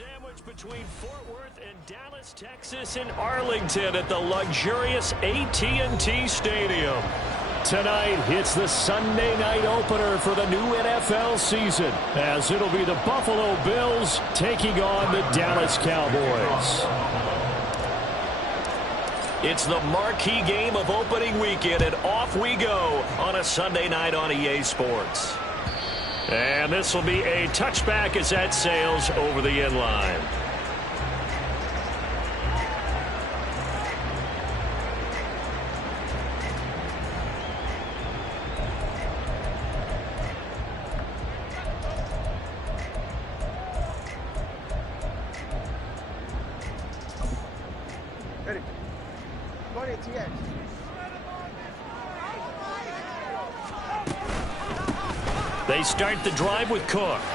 Sandwiched between Fort Worth and Dallas, Texas, and Arlington at the luxurious AT&T Stadium. Tonight, it's the Sunday night opener for the new NFL season, as it'll be the Buffalo Bills taking on the Dallas Cowboys. It's the marquee game of opening weekend, and off we go on a Sunday night on EA Sports. And this will be a touchback as that sails over the end line. Ready. Go ahead, TX. They start the drive with Cook. And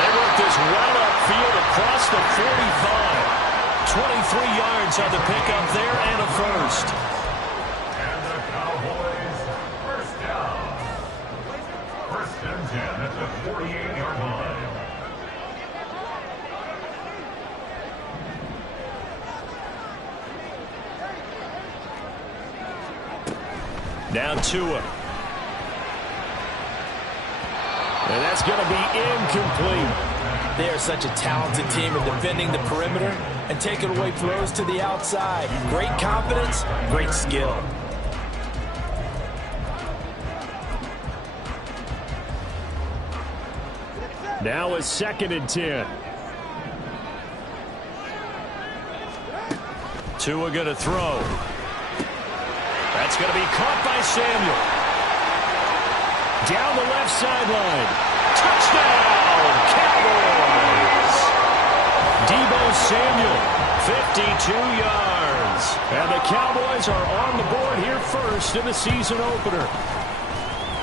they work this well upfield across the 45. 23 yards on the pickup there and a first. And the Cowboys first down. First and 10 at the 48-yard line. Now Tua. And that's going to be incomplete. They are such a talented team in defending the perimeter and taking away throws to the outside. Great confidence, great skill. Now a 2nd and 10. Tua going to throw. That's going to be caught by Samuel. Down the left sideline. Touchdown, Cowboys! Deebo Samuel, 52 yards. And the Cowboys are on the board here first in the season opener.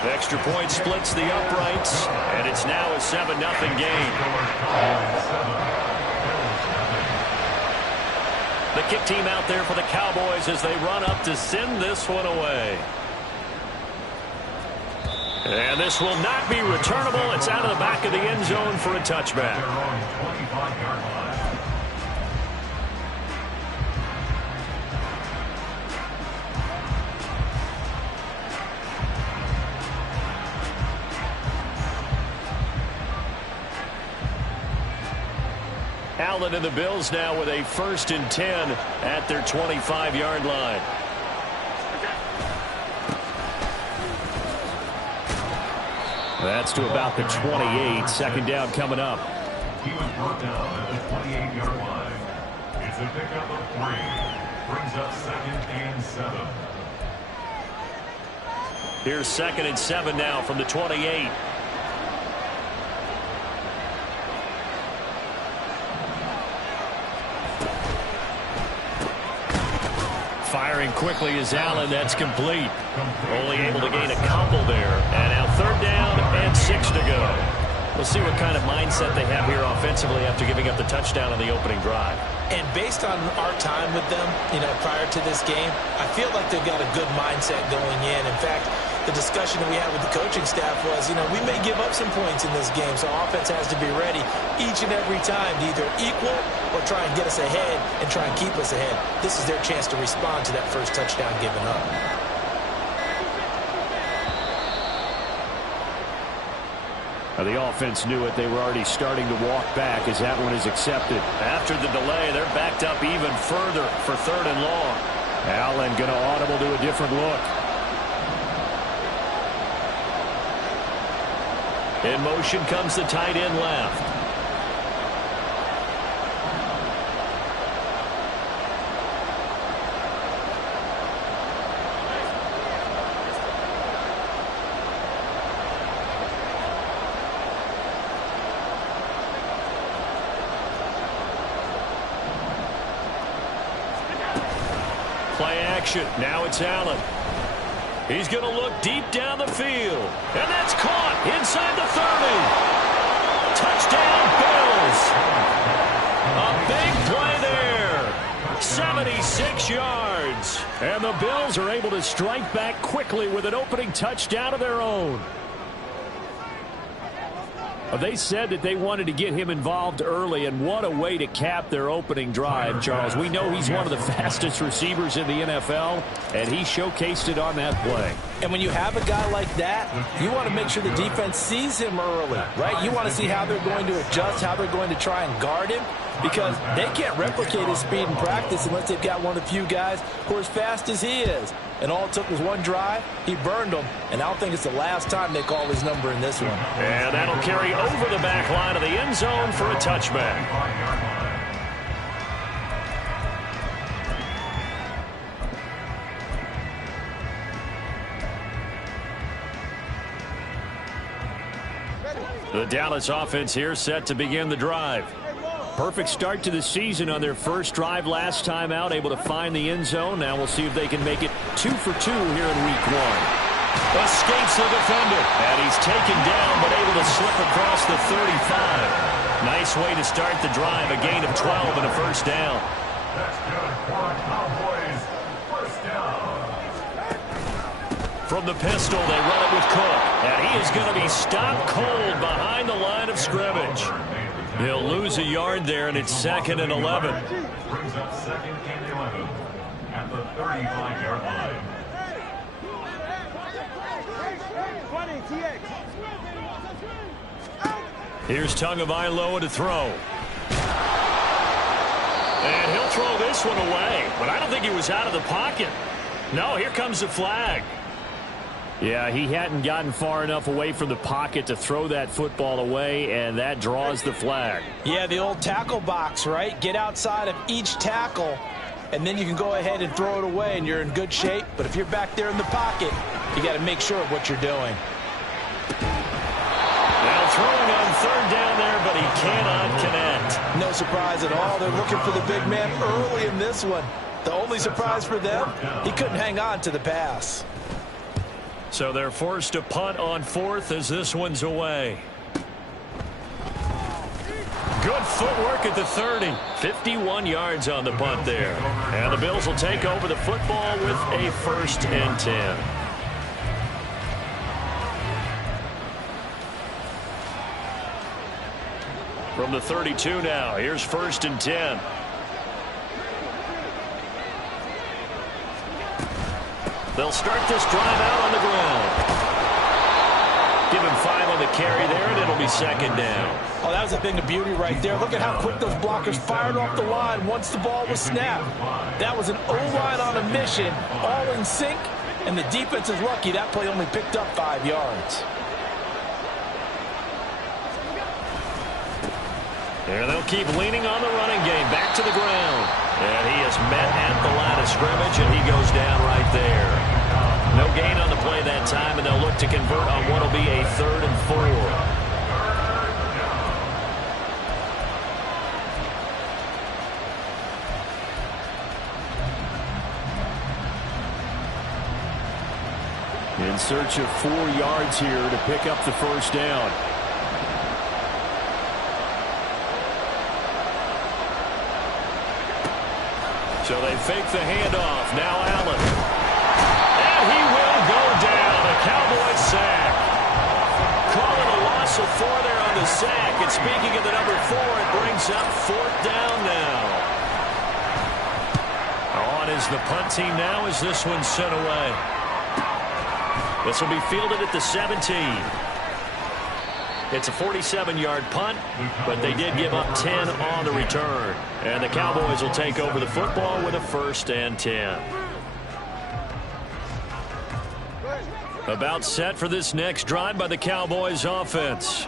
Extra point splits the uprights, and it's now a 7-0 game. The kick team out there for the Cowboys as they run up to send this one away. And this will not be returnable. It's out of the back of the end zone for a touchback. Allen and the Bills now with a 1st and 10 at their 25-yard line. That's to about the 28. 2nd down coming up. He was brought down at the 28-yard line. It's a pickup of 3. Brings up 2nd and 7. Here's 2nd and 7 now from the 28. Firing quickly is Allen. That's complete. Only able to gain a couple there. And now 3rd down and 6 to go. We'll see what kind of mindset they have here offensively after giving up the touchdown on the opening drive. And based on our time with them, prior to this game, I feel like they've got a good mindset going in. In fact, the discussion that we had with the coaching staff was, we may give up some points in this game, so offense has to be ready each and every time to either equal or try and get us ahead and try and keep us ahead. This is their chance to respond to that first touchdown given up. The offense knew it. They were already starting to walk back as that one is accepted. After the delay, they're backed up even further for 3rd and long. Allen going to audible to a different look. In motion comes the tight end left. Play action. Now it's Allen. He's going to look deep down the field. And that's caught inside the 30. Touchdown, Bills. A big play there. 76 yards. And the Bills are able to strike back quickly with an opening touchdown of their own. They said that they wanted to get him involved early, and what a way to cap their opening drive, Charles. We know he's one of the fastest receivers in the NFL, and he showcased it on that play. And when you have a guy like that, you want to make sure the defense sees him early, right? You want to see how they're going to adjust, how they're going to try and guard him, because they can't replicate his speed in practice unless they've got one of the few guys who are as fast as he is. And all it took was one drive. He burned them, and I don't think it's the last time they call his number in this one. And that'll carry over the back line of the end zone for a touchback. The Dallas offense here set to begin the drive. Perfect start to the season on their first drive last time out, able to find the end zone. Now we'll see if they can make it 2 for 2 here in week 1. Escapes the defender, and he's taken down but able to slip across the 35. Nice way to start the drive, a gain of 12 and a first down. That's good for the Cowboys. First down. From the pistol, they run it with Cook, and he is going to be stopped cold behind the line of scrimmage. He'll lose a yard there, and it's 2nd and 11. Brings up 2nd and 11 at the 35-yard line. 20, TX. Here's Tagovailoa to throw. And he'll throw this one away, but I don't think he was out of the pocket. No, here comes the flag. Yeah, he hadn't gotten far enough away from the pocket to throw that football away, and that draws the flag. Yeah, the old tackle box, right? Get outside of each tackle, and then you can go ahead and throw it away, and you're in good shape. But if you're back there in the pocket, you got to make sure of what you're doing. Now throwing on 3rd down there, but he cannot connect. No surprise at all. They're looking for the big man early in this one. The only surprise for them, he couldn't hang on to the pass. So they're forced to punt on 4th as this one's away. Good footwork at the 30. 51 yards on the punt there. And the Bills will take over the football with a 1st and 10. From the 32 now, here's 1st and 10. They'll start this drive out on the ground. Give him 5 on the carry there, and it'll be 2nd down. Oh, that was a thing of beauty right there. Look at how quick those blockers fired off the line once the ball was snapped. That was an O-line on a mission, all in sync, and the defense is lucky that play only picked up 5 yards. And they'll keep leaning on the running game. Back to the ground. And he is met at the line of scrimmage, and he goes down right there. No gain on the play that time, and they'll look to convert on what will be a 3rd and 4. In search of 4 yards here to pick up the first down. So they fake the handoff. Now Allen. And he will go down. A Cowboys sack. Call it a loss of 4 there on the sack. And speaking of the number 4, it brings up 4th down now. On is the punt team now as this one's sent away. This will be fielded at the 17. It's a 47-yard punt, but they did give up 10 on the return. And the Cowboys will take over the football with a 1st and 10. About set for this next drive by the Cowboys offense.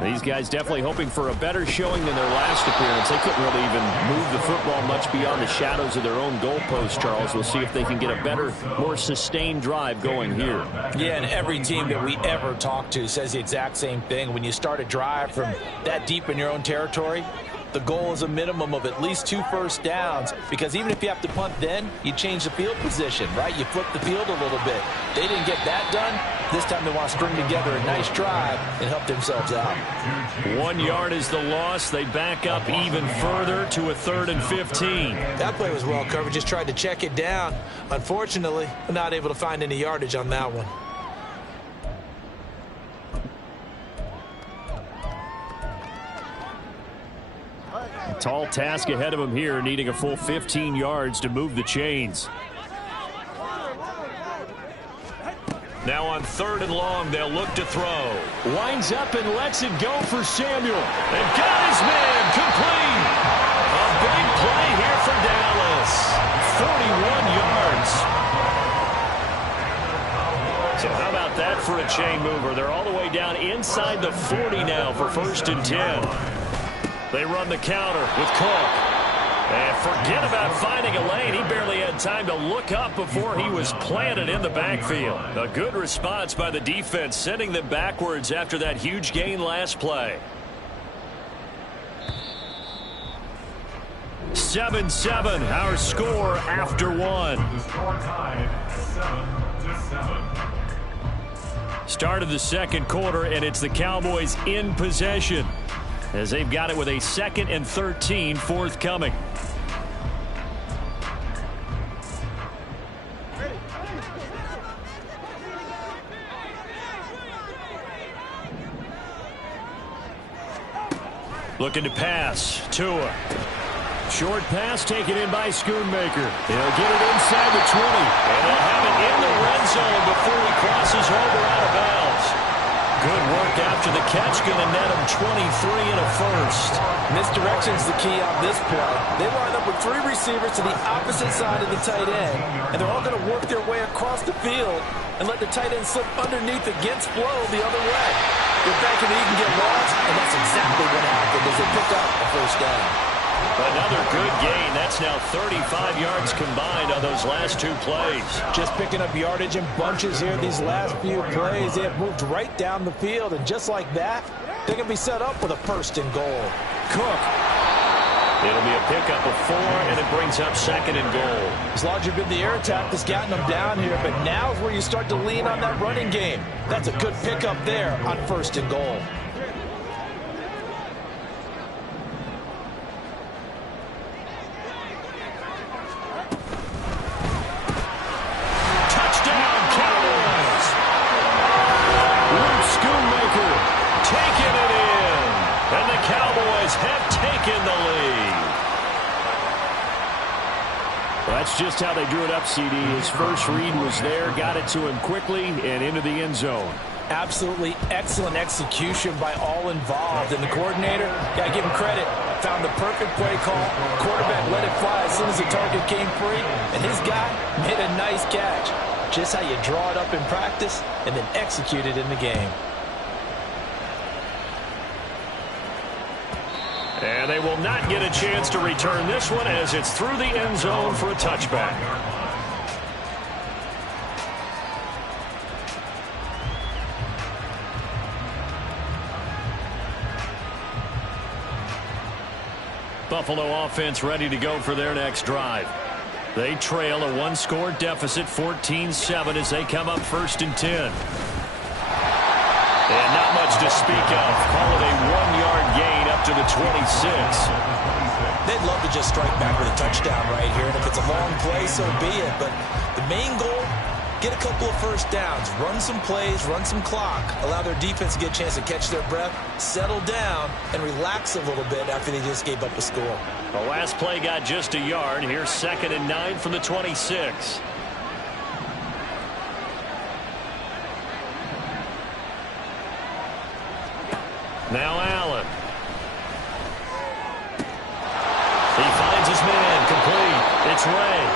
These guys definitely hoping for a better showing than their last appearance. They couldn't really even move the football much beyond the shadows of their own goalpost, Charles. We'll see if they can get a better, more sustained drive going here. Yeah, and every team that we ever talk to says the exact same thing. When you start a drive from that deep in your own territory, the goal is a minimum of at least 2 first downs, because even if you have to punt then, you change the field position, right? You flip the field a little bit. They didn't get that done. This time they want to string together a nice drive and help themselves out. 1 yard is the loss. They back up even further to a 3rd and 15. That play was well covered. Just tried to check it down. Unfortunately, not able to find any yardage on that one. tall task ahead of him here, needing a full 15 yards to move the chains. Now on 3rd and long, they'll look to throw. Winds up and lets it go for Samuel. And got his man complete. A big play here for Dallas. 41 yards. So how about that for a chain mover? They're all the way down inside the 40 now for 1st and 10. They run the counter with Cook. And forget about finding a lane. He barely had time to look up before he was planted in the backfield. A good response by the defense, sending them backwards after that huge gain last play. 7-7, our score after one. The score tied 7-7. Start of the 2nd quarter, and it's the Cowboys in possession, as they've got it with a 2nd and 13 forthcoming. Looking to pass. Tua. Short pass taken in by Schoonmaker. He'll get it inside the 20. And they'll have it in the red zone before he crosses over out of bounds. Good work after the catch. Going to net him 23 and a first. Misdirection's the key on this play. They line up with 3 receivers to the opposite side of the tight end, and they're all going to work their way across the field and let the tight end slip underneath against flow the other way. Get back and he can get lost, and that's exactly what happened as they pick up a first down. Another good gain. That's now 35 yards combined on those last 2 plays. Just picking up yardage in bunches here these last few plays. They have moved right down the field, and just like that, they're going to be set up with a 1st and goal. Cook. It'll be a pickup of 4, and it brings up 2nd and goal. As long as you've been the air attack that's gotten them down here, but now's where you start to lean on that running game. That's a good pickup there on 1st and goal. Touchdown, Cowboys! Luke Schoonmaker taking it in, and the Cowboys have taken the lead. Well, that's just how they drew it up, CD. His first read was there, got it to him quickly, and into the end zone. Absolutely excellent execution by all involved. And the coordinator, got to give him credit, found the perfect play call. Quarterback let it fly as soon as the target came free, and his guy made a nice catch. Just how you draw it up in practice and then execute it in the game. And they will not get a chance to return this one as it's through the end zone for a touchback. Buffalo offense ready to go for their next drive. They trail a 1-score deficit, 14-7, as they come up 1st and 10. And not much to speak of. Call it a 1-yard gain up to the 26. They'd love to just strike back with a touchdown right here, and if it's a long play, so be it. But the main goal, get a couple of first downs, run some plays, run some clock, allow their defense to get a chance to catch their breath, settle down, and relax a little bit after they just gave up a score. The last play got just a yard. Here's 2nd and 9 from the 26. Now Allen. He finds his man complete. It's Ray.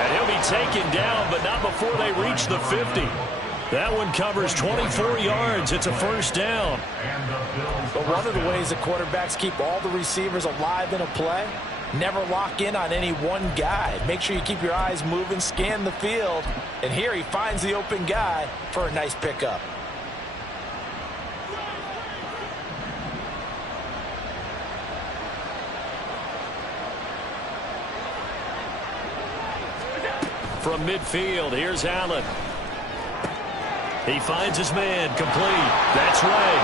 And he'll be taken down, but not before they reach the 50. That one covers 24 yards. It's a first down. But one of the ways that quarterbacks keep all the receivers alive in a play, never lock in on any one guy. Make sure you keep your eyes moving, scan the field. And here he finds the open guy for a nice pickup. From midfield, here's Allen. He finds his man complete. That's Ray.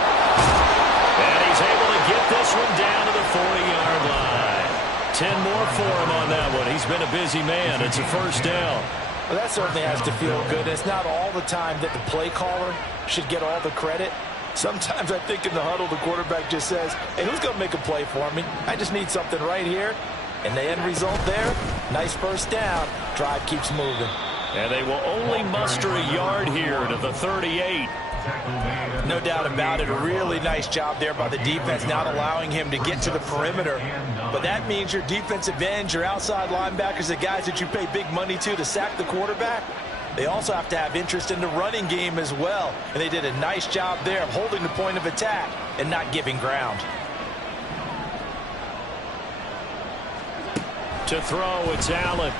And he's able to get this one down to the 40-yard line. 10 more for him on that one. He's been a busy man. It's a first down. Well, that certainly has to feel good. It's not all the time that the play caller should get all the credit. Sometimes I think in the huddle, the quarterback just says, hey, who's going to make a play for me? I just need something right here. And the end result there, nice first down. Drive keeps moving. And they will only muster a yard here to the 38. No doubt about it. A really nice job there by the defense, not allowing him to get to the perimeter. But that means your defensive ends, your outside linebackers, the guys that you pay big money to sack the quarterback, they also have to have interest in the running game as well. And they did a nice job there of holding the point of attack and not giving ground. To throw, it's Allen.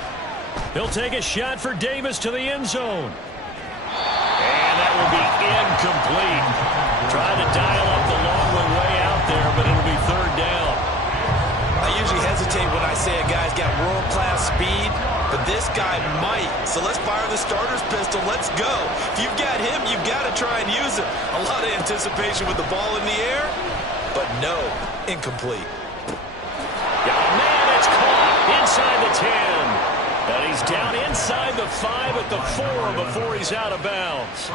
He'll take a shot for Davis to the end zone. And that will be incomplete. Trying to dial up the long way out there, but it'll be third down. I usually hesitate when I say a guy's got world-class speed, but this guy might. So let's fire the starter's pistol. Let's go. If you've got him, you've got to try and use it. A lot of anticipation with the ball in the air, but no, incomplete. Oh, man, it's caught inside the 10. And he's down inside the 5 at the 4 before he's out of bounds.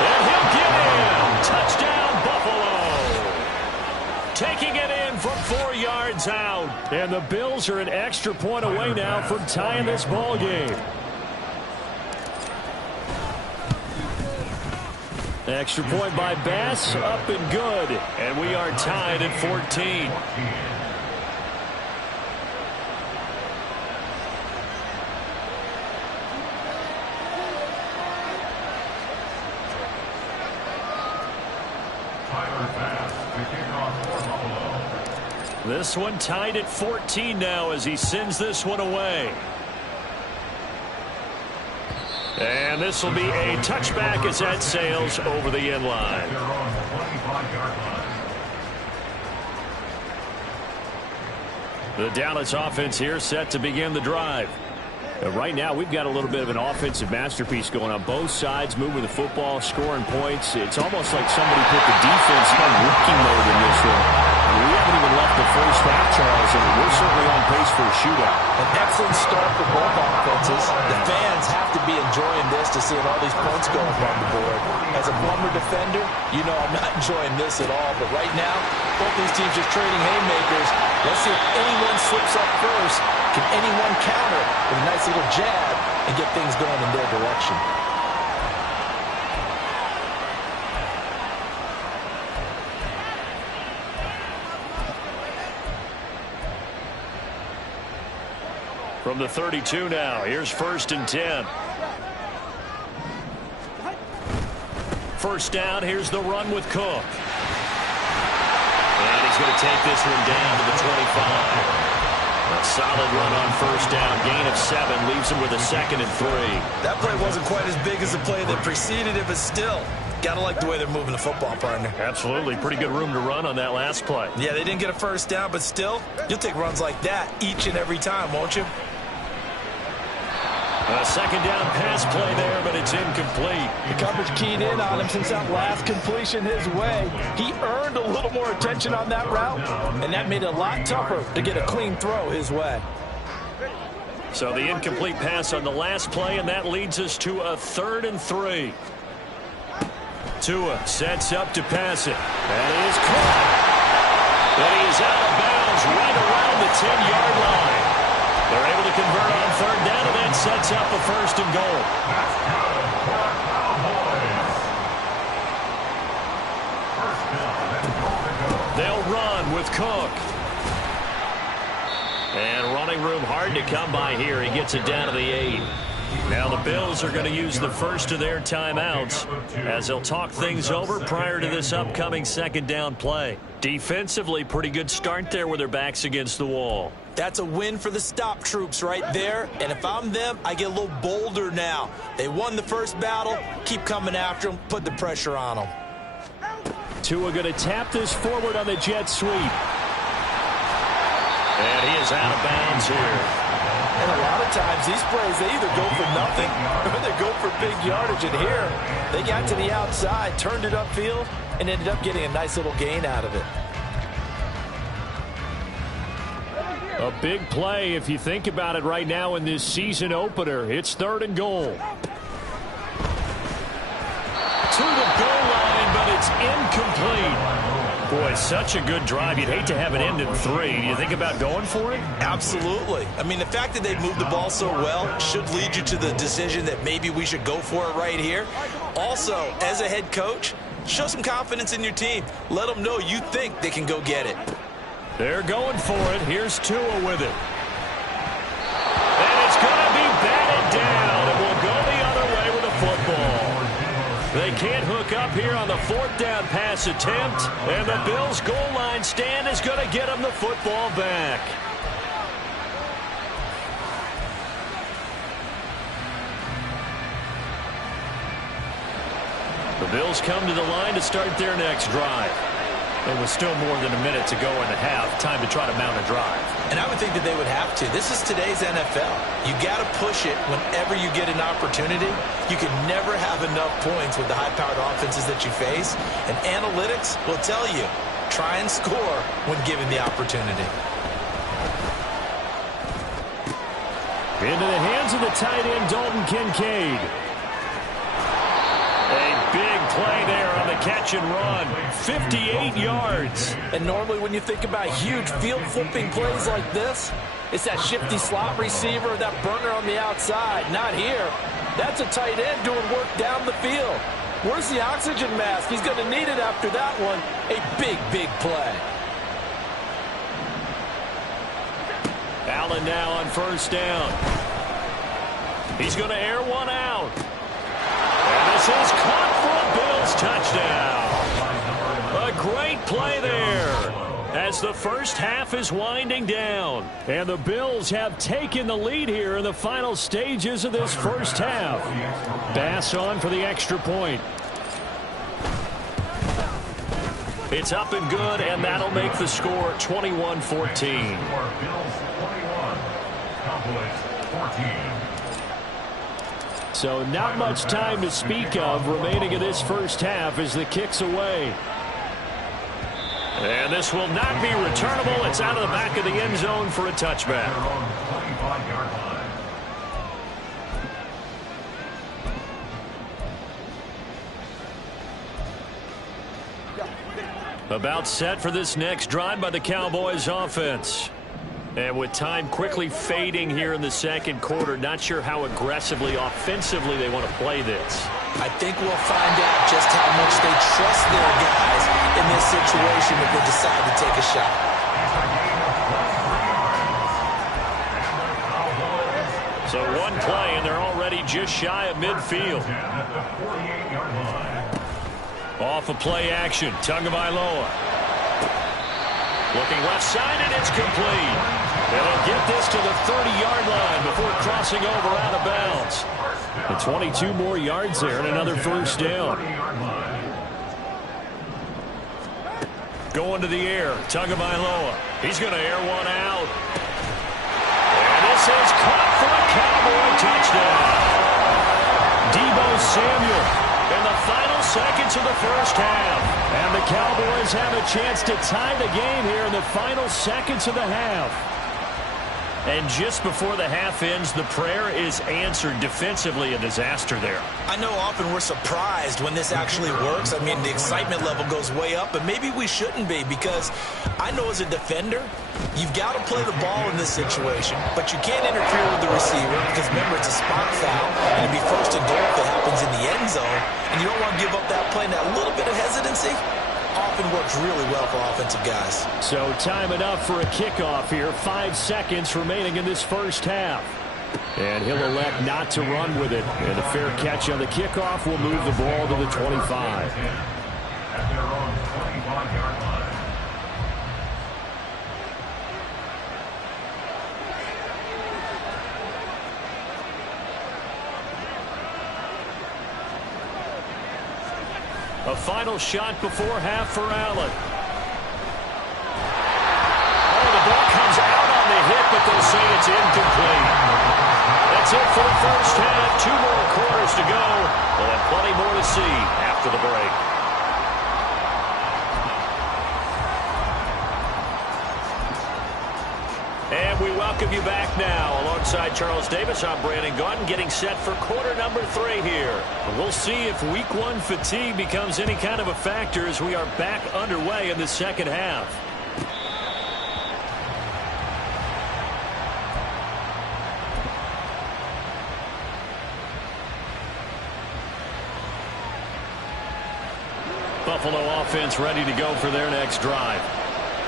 And he'll get in. Touchdown, Buffalo. Taking it in from 4 yards out. And the Bills are an extra point away now from tying this ball game. Extra point by Bass, up and good. And we are tied at 14. This one tied at 14 now as he sends this one away. And this will be a touchback as that sails over the end line. The Dallas offense here set to begin the drive. Right now, we've got a little bit of an offensive masterpiece going on both sides, moving the football, scoring points. It's almost like somebody put the defense in rookie mode in this one. We haven't even left the first half, Charles, and we're certainly on pace for a shootout. An excellent start for both offenses. The fans have to be enjoying this to see all these points go up on the board. As a former defender, you know I'm not enjoying this at all. But right now, both these teams just trading haymakers. Let's see if anyone slips up first. Can anyone counter with a nice little jab and get things going in their direction? From the 32 now, here's 1st and 10. First down, here's the run with Cook. And he's going to take this one down to the 25. A solid run on first down, gain of 7, leaves him with a 2nd and 3. That play wasn't quite as big as the play that preceded it, but still, gotta like the way they're moving the football, partner. Absolutely, pretty good room to run on that last play. Yeah, they didn't get a first down, but still, you'll take runs like that each and every time, won't you? A 2nd down pass play there, but it's incomplete. The coverage keyed in on him since that last completion his way. He earned a little more attention on that route, and that made it a lot tougher to get a clean throw his way. So the incomplete pass on the last play, and that leads us to a 3rd and 3. Tua sets up to pass it. That is caught. And he is out of bounds right around the 10-yard line. They're able to convert on 3rd down, and that sets up a 1st and goal. They'll run with Cook. And running room hard to come by here. He gets it down to the 8. Now the Bills are going to use the first of their timeouts as they'll talk things over prior to this upcoming 2nd down play. Defensively, pretty good start there with their backs against the wall. That's a win for the stop troops right there. And if I'm them, I get a little bolder now. They won the first battle. Keep coming after them. Put the pressure on them. Tua going to tap this forward on the jet sweep. And he is out of bounds here. And a lot of times these plays, they either go for nothing or they go for big yardage. And here, they got to the outside, turned it upfield, and ended up getting a nice little gain out of it. A big play if you think about it right now in this season opener. It's 3rd and goal. To the goal line, but it's incomplete. Boy, such a good drive. You'd hate to have it end in 3. Do you think about going for it? Absolutely. I mean, the fact that they moved the ball so well should lead you to the decision that maybe we should go for it right here. Also, as a head coach, show some confidence in your team. Let them know you think they can go get it. They're going for it. Here's Tua with it. And it's going to be batted down. It will go the other way with the football. They can't hook up here on the 4th down pass attempt, and the Bills' goal line stand is going to get them the football back. The Bills come to the line to start their next drive. There was still more than a minute to go in the half. Time to try to mount a drive. And I would think that they would have to. This is today's NFL. You got to push it whenever you get an opportunity. You can never have enough points with the high-powered offenses that you face. And analytics will tell you, try and score when given the opportunity. Into the hands of the tight end, Dalton Kincaid. A big play there on the catch and run. 58 yards. And normally when you think about huge field-flipping plays like this, it's that shifty slot receiver, that burner on the outside. Not here. That's a tight end doing work down the field. Where's the oxygen mask? He's going to need it after that one. A big, big play. Allen now on 1st down. He's going to air one out. And this is caught for a Bills touchdown. A great play there as the first half is winding down. And the Bills have taken the lead here in the final stages of this first half. Bass on for the extra point. It's up and good, and that'll make the score 21-14. Bills 21, Cowboys 14. So not much time to speak of remaining in this first half as the kick's away. And this will not be returnable. It's out of the back of the end zone for a touchback. About set for this next drive by the Cowboys offense. And with time quickly fading here in the second quarter, not sure how aggressively, offensively they want to play this. I think we'll find out just how much they trust their guys in this situation if they decide to take a shot. So one play, and they're already just shy of midfield. Off of play action, Tagovailoa. Looking left side, and it's complete. They'll get this to the 30-yard line before crossing over out of bounds. And 22 more yards there and another first down. Going to the air, Tagovailoa. He's going to air one out. And this is caught for a Cowboy touchdown. Deebo Samuel. In the final seconds of the first half. And the Cowboys have a chance to tie the game here in the final seconds of the half. And just before the half ends, the prayer is answered. Defensively, a disaster there. I know often we're surprised when this actually works. I mean, the excitement level goes way up, but maybe we shouldn't be, because I know as a defender, you've got to play the ball in this situation, but you can't interfere with the receiver because, remember, it's a spot foul, and it'd be 1st and goal if it happens in the end zone, and you don't want to give up that play. And that little bit of hesitancy often works really well for offensive guys. So time enough for a kickoff here. 5 seconds remaining in this first half. And he'll elect not to run with it. And a fair catch on the kickoff will move the ball to the 25. At their own 25-yard line. A final shot before half for Allen. Oh, the ball comes out on the hit, but they'll say it's incomplete. that's it for the first half. 2 more quarters to go. We'll have plenty more to see after the break. And we welcome you back now. Alongside Charles Davis, I'm Brandon Gaudin, getting set for quarter number 3 here. We'll see if week 1 fatigue becomes any kind of a factor as we are back underway in the second half. Buffalo offense ready to go for their next drive.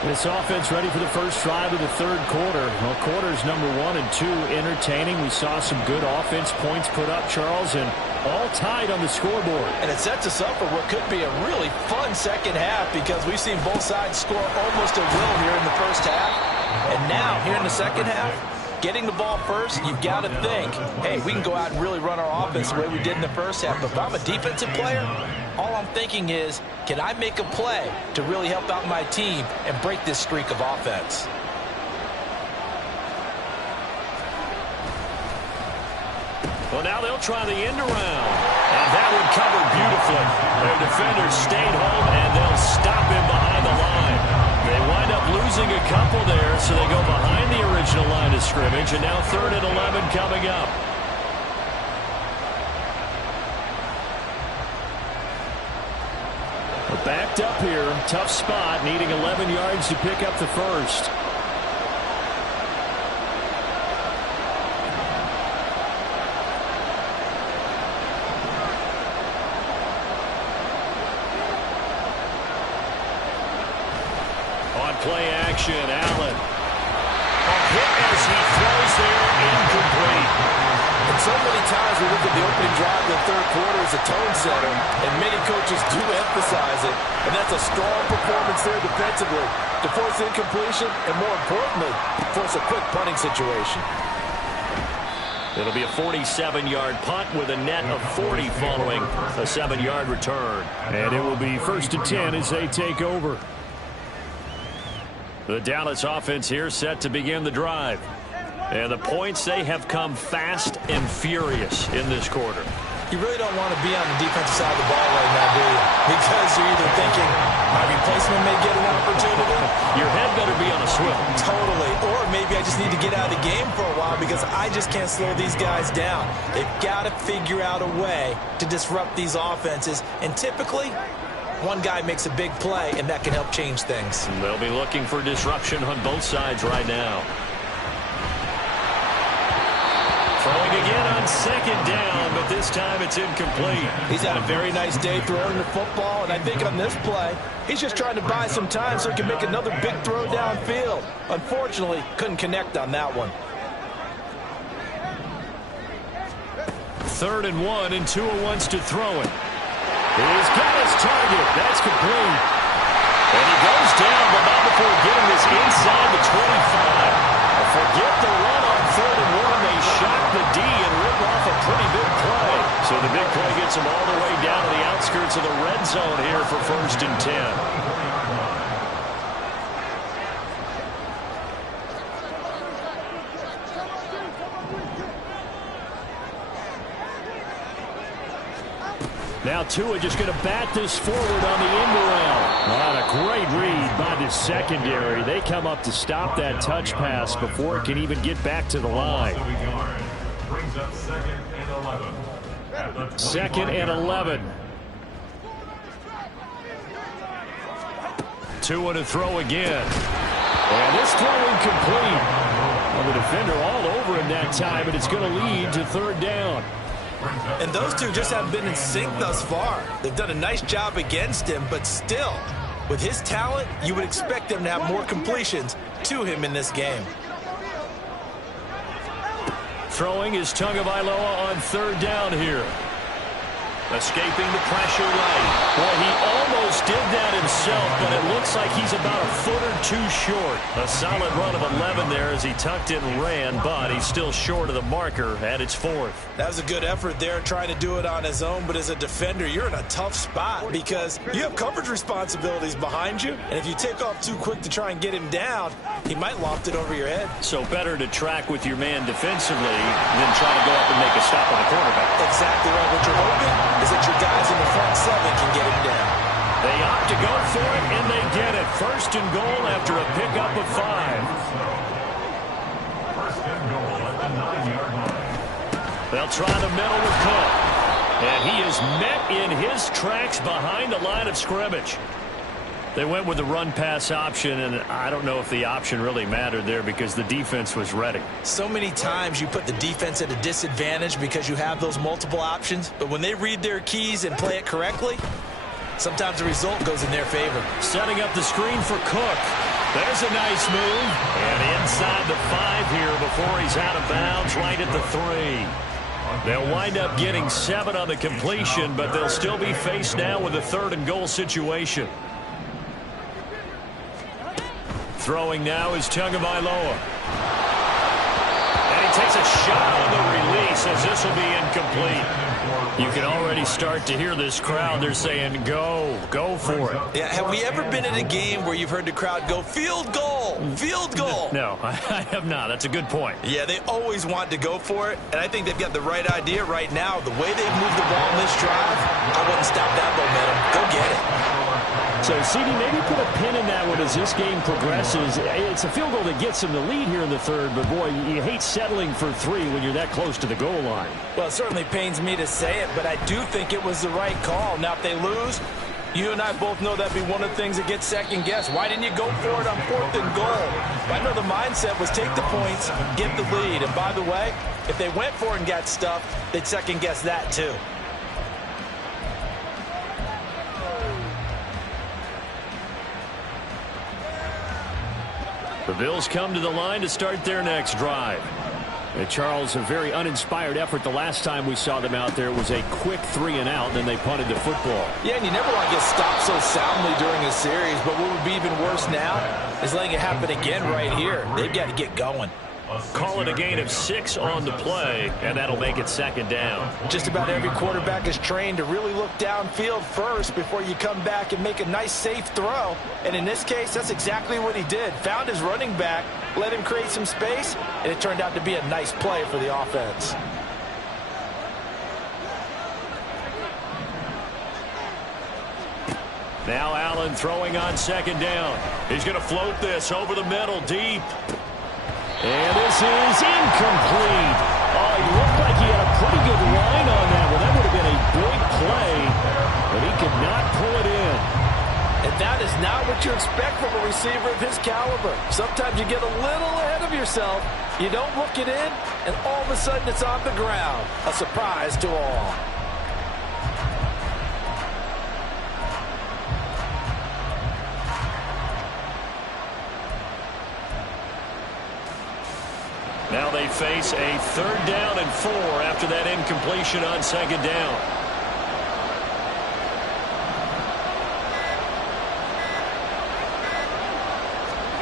This offense ready for the first drive of the third quarter. Well, quarters number 1 and 2 entertaining. We saw some good offense points put up, Charles, and all tied on the scoreboard. And it sets us up for what could be a really fun second half because we've seen both sides score almost at will here in the first half. And now, here in the second half, getting the ball first, you've got to think, hey, we can go out and really run our offense the way we did in the first half. But if I'm a defensive player, all I'm thinking is, can I make a play to really help out my team and break this streak of offense? Well, now they'll try the end around. And that one covered beautifully. Their defenders stayed home, and they'll stop him behind the line. They wind up losing a couple there, so they go behind the original line of scrimmage, and now 3rd and 11 coming up. We're backed up here. Tough spot, needing 11 yards to pick up the first. On play action, Allen. A hit as he throws there, incomplete. And so many times we look at the opening drive of the third quarter as a tone setter, and many coaches do emphasize it. And that's a strong performance there defensively to force incompletion and, more importantly, force a quick punting situation. It'll be a 47-yard punt with a net of 40 following a 7-yard return. And it will be 1st and 10 as they take over. The Dallas offense here set to begin the drive. And the points, they have come fast and furious in this quarter. You really don't want to be on the defensive side of the ball right now, do you? Because you're either thinking, my replacement may get an opportunity. Your head better be on a swivel. Totally. Or maybe I just need to get out of the game for a while because I just can't slow these guys down. They've got to figure out a way to disrupt these offenses. And typically, one guy makes a big play, and that can help change things. They'll be looking for disruption on both sides right now. Throwing again on 2nd down, but this time it's incomplete. He's had a very nice day throwing the football, and I think on this play, he's just trying to buy some time so he can make another big throw downfield. Unfortunately, couldn't connect on that one. 3rd and 1, and Tua wants to throw it. He's got his target. That's complete. And he goes down, but not before getting this inside the 25. Forget the run on 3rd and 1. They shock the D and rip off a pretty big play. So the big play gets them all the way down to the outskirts of the red zone here for 1st and 10. Now Tua just going to bat this forward on the end around. What a great read by the secondary. They come up to stop that touch pass before it can even get back to the line. Brings up 2nd and 11. 2nd and 11. Tua to throw again. And this throw incomplete. Well, the defender all over him that time, and it's going to lead to 3rd down. And those two just haven't been in sync thus far. They've done a nice job against him, but still, with his talent, you would expect them to have more completions to him in this game. Throwing is Tagovailoa on 3rd down here. Escaping the pressure right. Boy, he almost did that himself, but it looks like he's about a foot or two short. A solid run of 11 there as he tucked it and ran, but he's still short of the marker at its 4th. That was a good effort there trying to do it on his own, but as a defender, you're in a tough spot because you have coverage responsibilities behind you, and if you take off too quick to try and get him down, he might loft it over your head. So better to track with your man defensively than try to go up and make a stop on the quarterback. Exactly right. What you're hoping is that your guys in the front 7 can get him down. They opt to go for it, and they get it. 1st and goal after a pickup of 5. 1st and goal at the 9-yard line. They'll try the middle with Cook. And he is met in his tracks behind the line of scrimmage. They went with the run-pass option, and I don't know if the option really mattered there because the defense was ready. So many times you put the defense at a disadvantage because you have those multiple options, but when they read their keys and play it correctly, sometimes the result goes in their favor. Setting up the screen for Cook. There's a nice move. And inside the 5 here before he's out of bounds, right at the 3. They'll wind up getting 7 on the completion, but they'll still be faced now with a 3rd and goal situation. Throwing now is Tagovailoa. And he takes a shot on the release as this will be incomplete. You can already start to hear this crowd. They're saying, go for it. Yeah, have we ever been in a game where you've heard the crowd go, field goal, field goal? No, I have not. That's a good point. Yeah, they always want to go for it, and I think they've got the right idea right now. The way they've moved the ball in this drive, I wouldn't stop that momentum. Go get it. So, CD, maybe put a pin in that one as this game progresses. It's a field goal that gets them the lead here in the 3rd, but, boy, you hate settling for 3 when you're that close to the goal line. Well, it certainly pains me to say it, but I do think it was the right call. Now, if they lose, you and I both know that'd be one of the things that gets second-guessed. Why didn't you go for it on 4th and goal? I know the mindset was take the points, get the lead. And, by the way, if they went for it and got stuffed, they'd second-guess that, too. The Bills come to the line to start their next drive. And Charles, a very uninspired effort. The last time we saw them out there was a quick 3 and out, and then they punted the football. Yeah, and you never want to get stopped so soundly during a series, but what would be even worse now is letting it happen again right here. They've got to get going. Call it a gain of 6 on the play, and that'll make it 2nd down. Just about every quarterback is trained to really look downfield first before you come back and make a nice, safe throw. And in this case, that's exactly what he did. Found his running back, let him create some space, and it turned out to be a nice play for the offense. Now Allen throwing on 2nd down. He's going to float this over the middle, deep. And this is incomplete. Oh, he looked like he had a pretty good line on that one. That would have been a big play, but he could not pull it in. And that is not what you expect from a receiver of his caliber. Sometimes you get a little ahead of yourself. You don't look it in, and all of a sudden it's on the ground. A surprise to all. Now they face a 3rd down and 4 after that incompletion on 2nd down.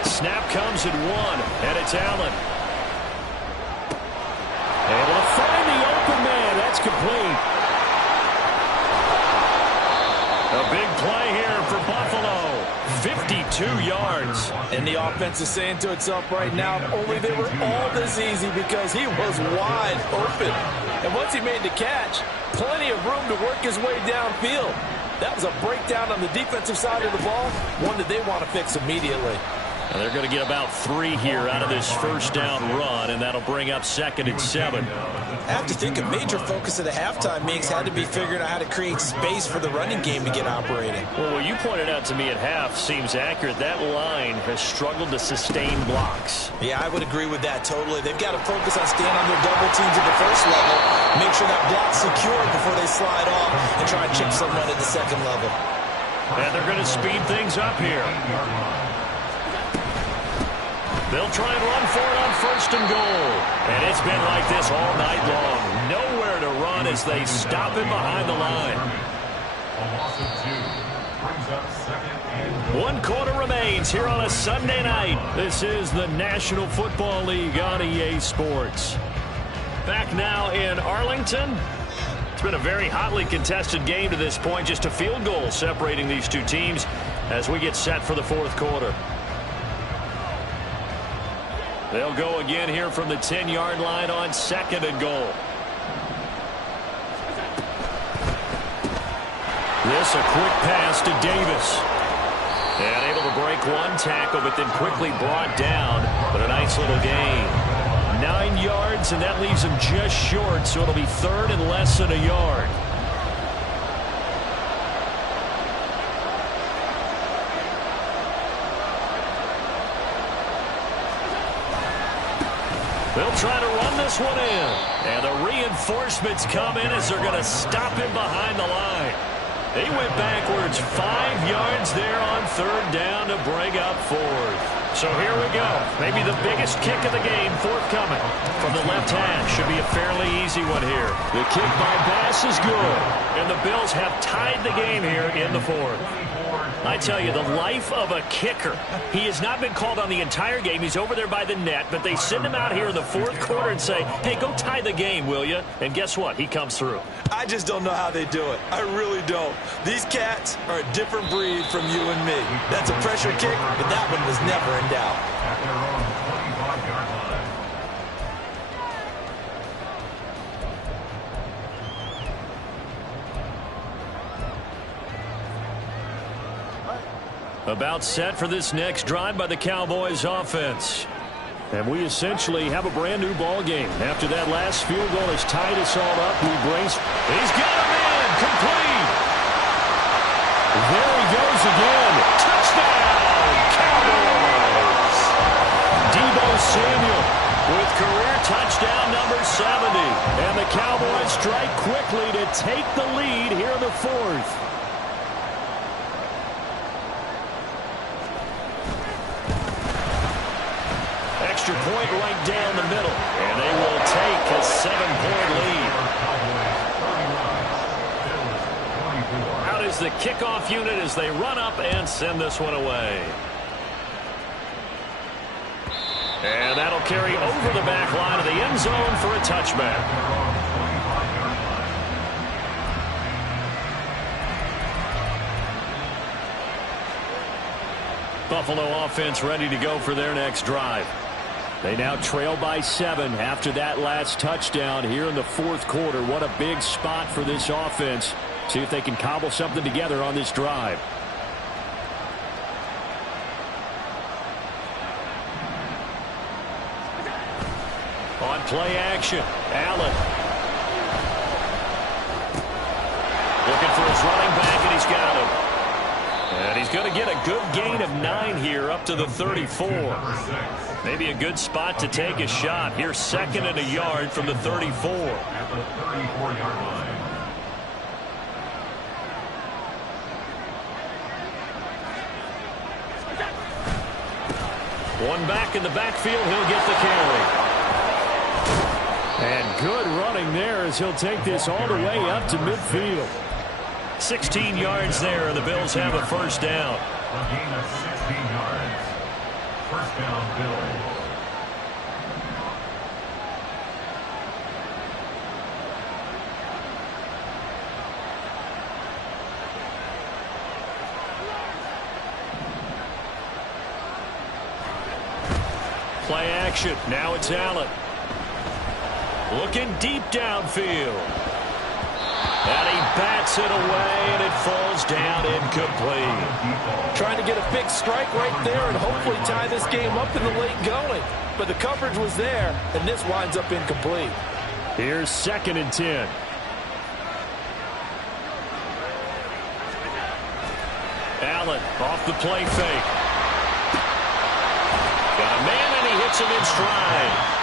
Snap comes at 1, and it's Allen. Able to find the open man. That's complete. A big play here for Buffalo. 52 yards. And the offense is saying to itself right now, if only they were all this easy because he was wide open. And once he made the catch, plenty of room to work his way downfield. That was a breakdown on the defensive side of the ball, one that they want to fix immediately. And they're going to get about 3 here out of this 1st down run, and that'll bring up 2nd and 7. I have to think a major focus of the halftime meetings had to be figuring out how to create space for the running game to get operating. Well, what you pointed out to me at half seems accurate. That line has struggled to sustain blocks. Yeah, I would agree with that totally. They've got to focus on staying on their double teams at the 1st level, make sure that block's secured before they slide off and try and chip someone at the 2nd level. And they're going to speed things up here. They'll try and run for it on 1st and goal. And it's been like this all night long. Nowhere to run as they stop him behind the line. A loss of 2 brings up second and goal. 1 quarter remains here on a Sunday night. This is the National Football League on EA Sports. Back now in Arlington. It's been a very hotly contested game to this point. Just a field goal separating these two teams as we get set for the fourth quarter. They'll go again here from the 10-yard line on 2nd and goal. This a quick pass to Davis. And able to break one tackle, but then quickly brought down. But a nice little gain. 9 yards, and that leaves him just short, so it'll be 3rd and less than a yard. They'll try to run this one in. And the reinforcements come in as they're going to stop him behind the line. They went backwards 5 yards there on 3rd down to bring up 4th. So here we go. Maybe the biggest kick of the game forthcoming from the left hash. Should be a fairly easy one here. The kick by Bass is good. And the Bills have tied the game here in the 4th. I tell you, the life of a kicker. He has not been called on the entire game. He's over there by the net, but they send him out here in the 4th quarter and say, hey, go tie the game, will you? And guess what? He comes through. I just don't know how they do it. I really don't. These cats are a different breed from you and me. That's a pressure kick, but that one was never in doubt. At their own 25-yard line. About set for this next drive by the Cowboys offense. And we essentially have a brand new ball game. After that last field goal has tied us all up, we brace. He's got him in, complete. There he goes again. Touchdown, Cowboys. Deebo Samuel with career touchdown number 70. And the Cowboys strike quickly to take the lead here in the 4th. Extra point right down the middle. And they will take a 7-point lead. Out is the kickoff unit as they run up and send this one away. And that'll carry over the back line of the end zone for a touchback. Buffalo offense ready to go for their next drive. They now trail by 7 after that last touchdown here in the 4th quarter. What a big spot for this offense. See if they can cobble something together on this drive. On play action, Allen. Looking for his running back, and he's got him. And he's going to get a good gain of 9 here up to the 34. Maybe a good spot to take a shot. Here's 2nd and a yard from the 34. At the 34-yard line. One back in the backfield. He'll get the carry. And good running there as he'll take this all the way up to midfield. 16 yards there, and the Bills have a first down. A gain of 16 yards. First down, Bills. Play action. Now it's Allen. Looking deep downfield. And he bats it away, and it falls down incomplete. Trying to get a big strike right there and hopefully tie this game up in the late going. But the coverage was there, and this winds up incomplete. Here's 2nd and 10. Allen off the play fake. Got a man, and he hits him in stride.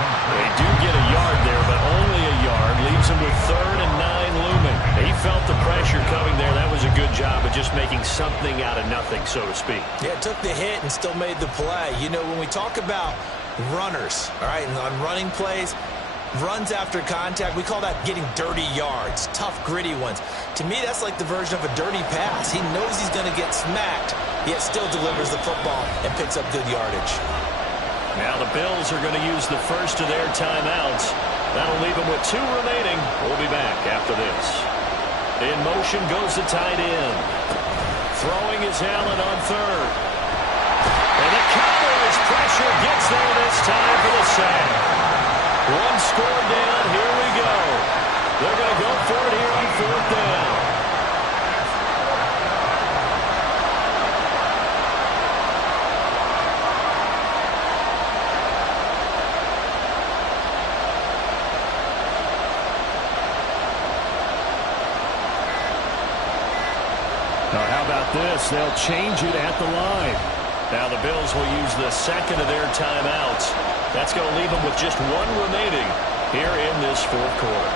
They do get a yard there, but only a yard. Leaves him with 3rd and 9 looming. He felt the pressure coming there. That was a good job of just making something out of nothing, so to speak. Yeah, took the hit and still made the play. You know, when we talk about runners, all right, and on running plays, runs after contact, we call that getting dirty yards, tough, gritty ones. To me, that's like the version of a dirty pass. He knows he's going to get smacked, yet still delivers the football and picks up good yardage. Now the Bills are going to use the first of their timeouts. That'll leave them with 2 remaining. We'll be back after this. In motion goes the tight end. Throwing is Allen on third. And the Cowboys pressure gets there this time for the sack. 1 score down. Here we go. They're going to go for it here on 4th down. Now, how about this? They'll change it at the line. Now, the Bills will use the second of their timeouts. That's going to leave them with just 1 remaining here in this 4th quarter.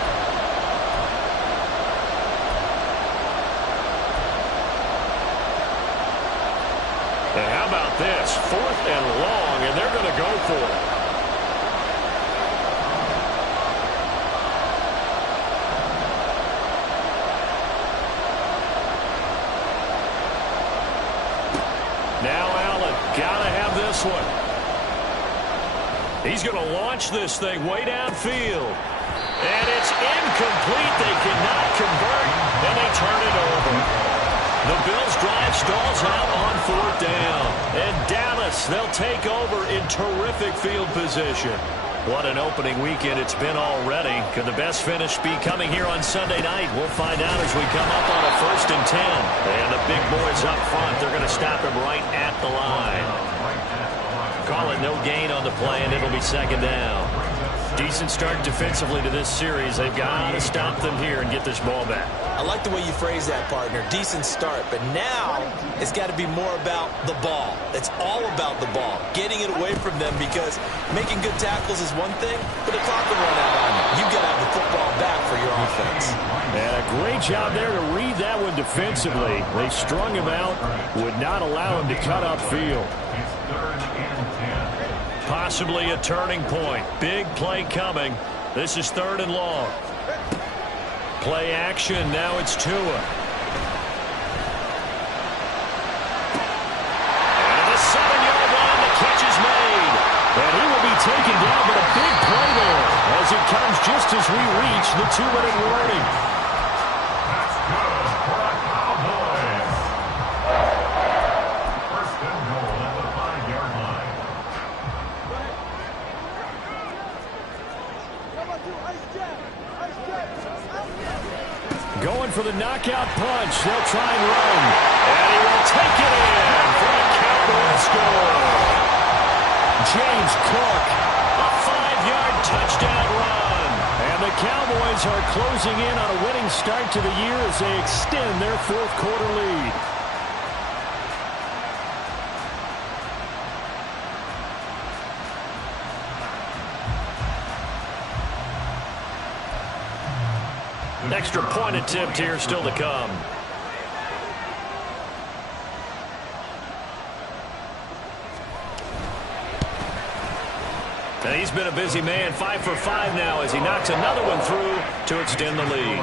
And how about this? 4th and long, and they're going to go for it. Now Allen, gotta have this one. He's going to launch this thing way downfield. And it's incomplete. They cannot convert, and they turn it over. The Bills drive stalls out on 4th down. And Dallas, they'll take over in terrific field position. What an opening weekend it's been already. Could the best finish be coming here on Sunday night? We'll find out as we come up on a 1st and 10. And the big boys up front, they're going to stop him right at the line. Call it no gain on the play, and it'll be 2nd down. Decent start defensively to this series. They've got to stop them here and get this ball back. I like the way you phrase that, partner. Decent start, but now it's got to be more about the ball. It's all about the ball, getting it away from them, because making good tackles is one thing, but the clock will run out on you. You've got to have the football back for your offense. And a great job there to read that one defensively. They strung him out, would not allow him to cut upfield. Possibly a turning point. Big play coming. This is 3rd and long. Play action. Now it's Tua. And at the 7-yard line, the catch is made. And he will be taken down, but a big play there as it comes just as we reach the 2-minute warning. That's good for the Cowboys. 1st and goal at the 5-yard line. Going for the knockout punch. They'll try and run. And he will take it in for a Cowboy score. James Cook, a 5-yard touchdown run. And the Cowboys are closing in on a winning start to the year as they extend their 4th quarter lead. Extra point attempt here still to come. And he's been a busy man, 5 for 5 now as he knocks another one through to extend the lead.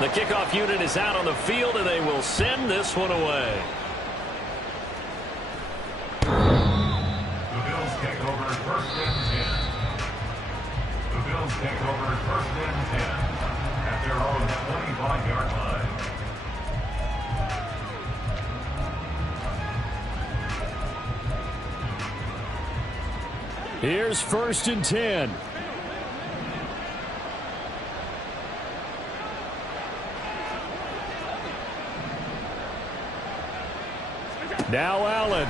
The kickoff unit is out on the field, and they will send this one away. The Bills take over 1st and 10. The Bills take over 1st and 10 at their own 25-yard line. Here's 1st and 10. Now Allen.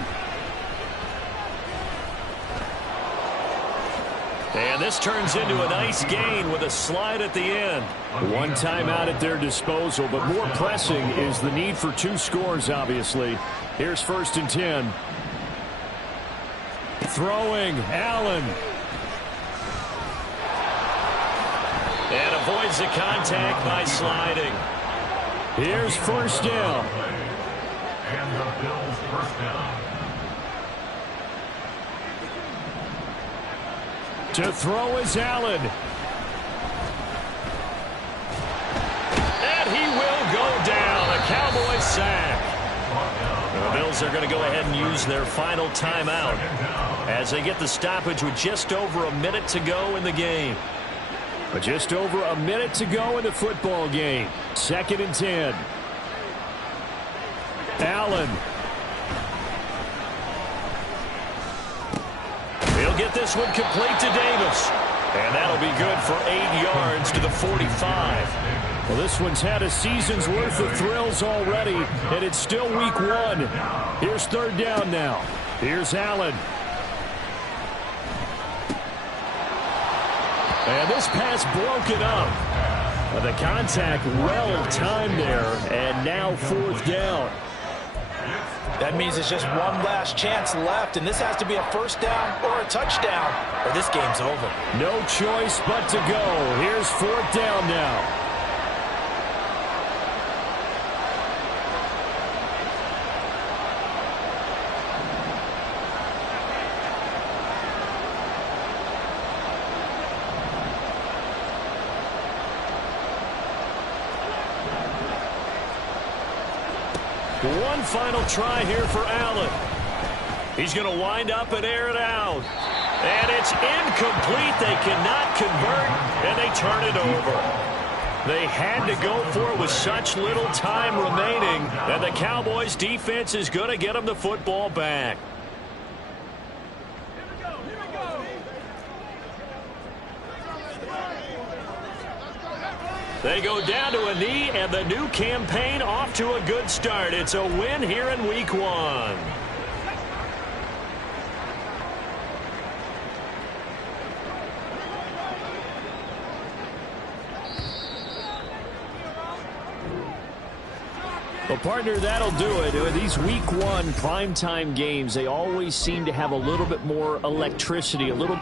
And this turns into a nice gain with a slide at the end. 1 timeout at their disposal, but more pressing is the need for 2 scores, obviously. Here's 1st and 10. Throwing, Allen. And avoids the contact by sliding. Here's 1st down. And the Bills 1st down. To throw is Allen. And he will go down. A Cowboys sack. The Bills are going to go ahead and use their final timeout as they get the stoppage with just over a minute to go in the game. But just over a minute to go in the football game. 2nd and 10. Allen. He'll get this one complete to Davis. And that'll be good for 8 yards to the 45. Well, this one's had a season's worth of thrills already, and it's still week 1. Here's 3rd down now. Here's Allen. And this pass broken up. The contact well timed there, and now 4th down. That means it's just one last chance left, and this has to be a 1st down or a touchdown, or this game's over. No choice but to go. Here's 4th down now. One final try here for Allen. He's going to wind up and air it out. And it's incomplete. They cannot convert, and they turn it over. They had to go for it with such little time remaining, and the Cowboys defense is going to get them the football back. They go down to a knee, and the new campaign off to a good start. It's a win here in week 1. Well, partner, that'll do it. These week 1 primetime games, they always seem to have a little bit more electricity, a little